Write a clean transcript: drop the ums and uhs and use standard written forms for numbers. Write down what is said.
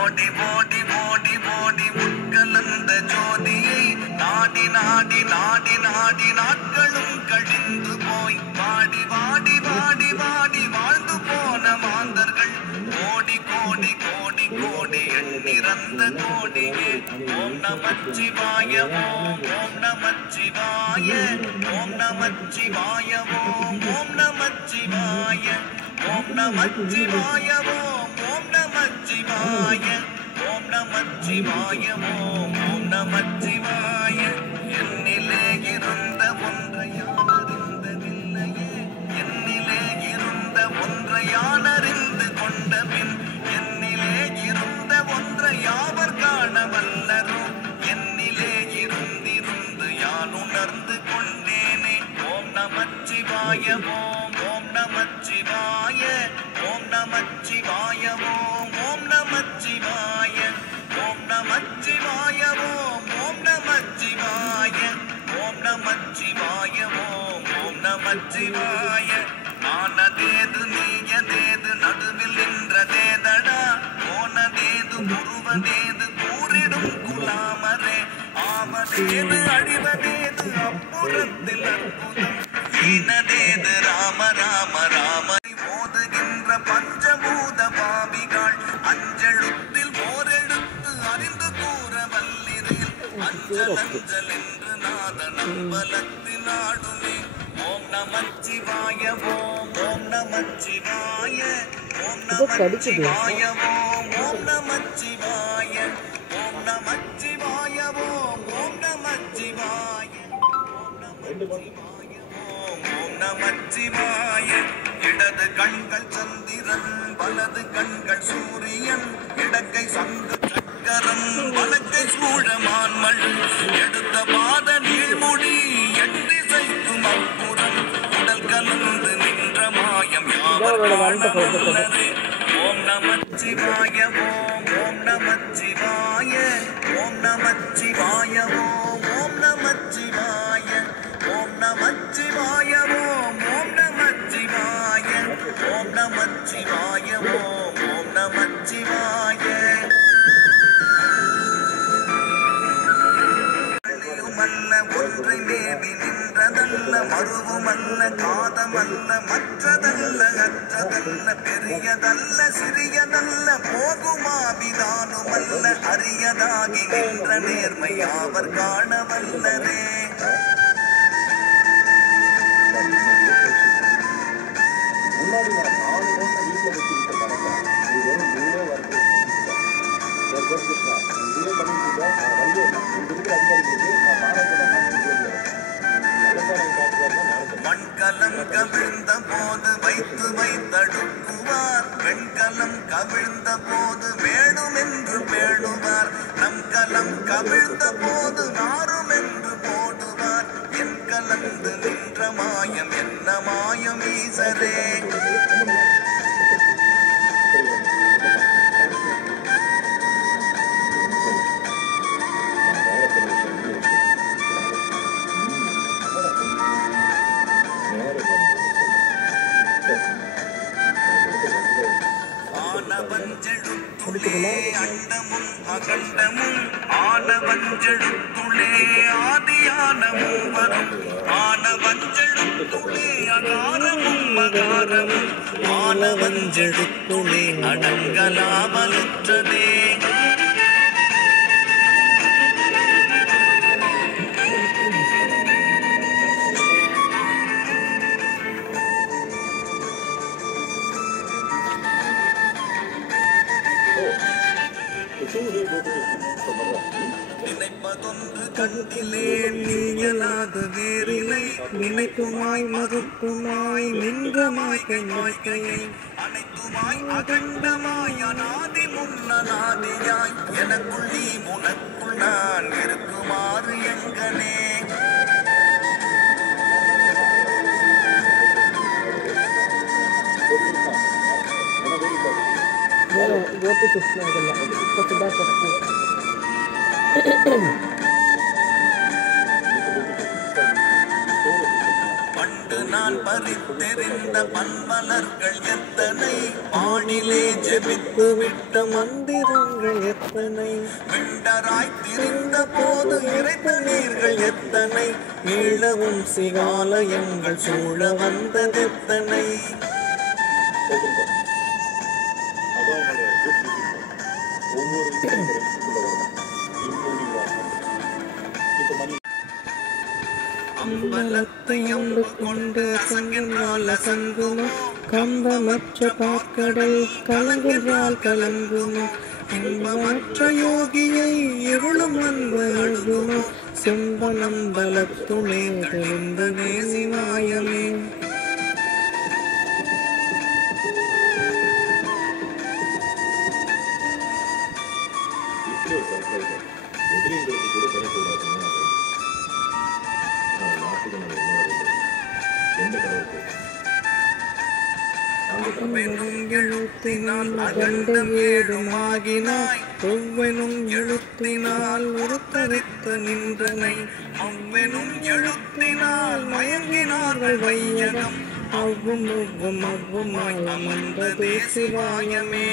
ஓடி ஓடி ஓடி ஓடி உட்கலந்த ஜோதியை நாடி நாடி நாடி நாடி நாட்களும் கழிந்து போய் வாடி வாடி வாடி வாடி வாழ்ந்து போன மாந்தர்கள் கோடி கோடி கோடி கோடி எண்ணிறந்த கோடியே ஓம் நமச்சிவாய ஓம் ஓம் நமச்சிவாய ஓம் நமச்சிவாய ஓம் ஓம் நமச்சிவாய ஓம் நமச்சிவாய ஓம் ஓம் நமச்சிவாய ஓம் நமச்சிவாய ஓம் ஓம் நமச்சிவாய என்னிலே இருந்த ஒன்றை யானறிந்ததில்லையே என்னிலே இருந்த ஒன்றை யானறிந்து கொண்ட பின் என்னிலே இருந்த ஒன்றை யாவர் காண வல்லரோ என்னிலே இருந்திருந்து யான் உணர்ந்து கொண்டேனே ஓம் நமச்சிவாய ஓம் ஓம் நமச்சிவாய ஓம் நமச்சிவாய ஓம் ஓம் நமச்சிவாய ஓம் நமச்சிவாய ஓம் ஓம் நமச்சிவாய ஓம் நமச்சிவாய ஓம் ஓம் நமச்சிவாய ஆனதேது நீயதேது நடுவில் நின்றதேதடா போனதேது உருவதேது கூறிடும் குலாமரே ஆவதேது அழிவதேது அப்புறத்தில் அற்புதம் ஈனதேது ராம ராம ராம ஓதுகின்ற பஞ்சபூத பாவிகள் அஞ்செழுத்தில் ஓரெழுத்து அறிந்து கூற வல்லிரில் அஞ்சல் அஞ்சல் என்று நாதன் அம்பலத்தில் ஆடுமே ஓம் நமச்சிவாய ஓம் ஓம் நமச்சிவாய ஓம் நமச்சிவாய ஓம் ஓம் நமச்சிவாய ஓம் நமச்சிவாய ஓம் ஓம் நமச்சிவாய ஓம் நமச்சிவாய ஓம் ஓம் நமச்சிவாய இடது கண்கள் சந்திரன் வலது கண்கள் சூரியன் இடக்கை சங்கு சக்கரம் வலக்கை சூழமான்மல் எடுத்த பாத நீழ்முடி எண்ணிசைக்கும் அப்புறம் உடல் கலந்து நின்ற மாயம் யாவர் காணவல்லரே ஓம் நமச்சிவாய ஓம் ஓம் நமச்சிவாய ஓம் நமச்சிவாய ஓம் ஓம் நமச்சிவாய ஓம் நமச்சிவாய ஓம் ஓம் நமச்சிவாய ஓம் நமச்சிவாய ஓம் ஓம் நமச்சிவாய ஒன்றை மேவி நின்றதல்ல மருவுமல்ல காதமல்ல மற்றதல்ல அற்றதல்ல பெரியதல்ல சிறியதல்ல போகுமாவிதானுமல்ல அரியதாகி நின்ற நேர்மை அவர் காணவல்லரே மண்கலம் கவிழ்ந்த போது வைத்து வைத்தடுக்குவார் வெண்கலம் கவிழ்ந்த போது வேணும் என்று பேணுவார் நம் கலம் கவிழ்ந்த போது நாரும் என்று போடுவார் என் கலந்து நின்ற மாயம் என்ன மாயம் ஈசரே ஆனவஞ்செழுத்துளே அண்டமும் அகண்டமும் ஆனவஞ்செழுத்துளே ஆதியான மூவரும் ஆனவஞ்செழுத்துளே அகாரமும் மகாரமும் ஆனவஞ்செழுத்துளே அடங்கலாவலுற்றதே நினைப்பதொன்று கண்ணிலே நீயலாத வேறில்லை நினைப்புமாய் மறுப்புமாய் நின்றமாய் கைமாய்க்கையை அனைத்துமாய் அகண்டமாய் அநாதி முன்னநாதியாய் எனக்குள் நீ உனக்குள் நான் இருக்குமாறு எங்கனே பண்டு நான் பறித்தெறிந்த பன்மலர்கள் எத்தனை பாடிலே ஜெபித்து விட்ட மந்திரங்கள் எத்தனை விண்டராய் திரிந்த போது இறைத்த நீர்கள் எத்தனை மீளவும் சிவாலயங்கள் சூழ வந்ததெத்தனை அம்பலத்தை அம்பு கொண்டு அசங்கின்றால் அசங்குமோ கம்பமற்ற பார்க்கடல் கலங்குன்றால் கலங்குமோ இன்பமற்ற யோகியை இருளும் அன்பருகுமோ செம்பலம்பலத்துமே தெளிந்ததே சிவாயமே எழுத்தினால் அகண்ட வேடுமாகினாய் ஒவ்வெனும் எழுத்தினால் உருத்தரித்த நின்றனை அவ்வெனும் எழுத்தினால் மயங்கினார்கள் வையகம் அவ்வும் ஒவ்வும் அவ்வுமாய் அமர்ந்ததே சிவாயமே